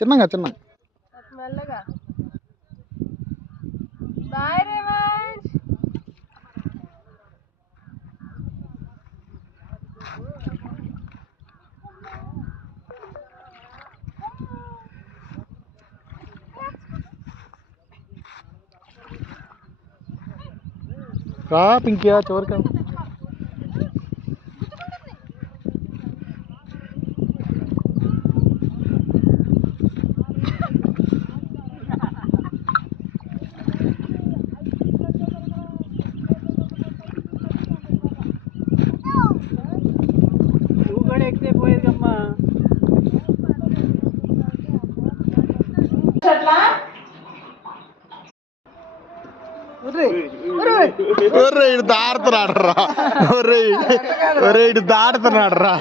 చిన్నగా చిన్నగా మెల్లగా. బాయ్ రేవంత్. రా పింకియా చివరికి నువ్వు కూడా ఎక్కితే పోయేదమ్మా. ఒరే ఇటు దాడుతున్నాడు రా ఒరే ఇటు దాడుతున్నాడు రా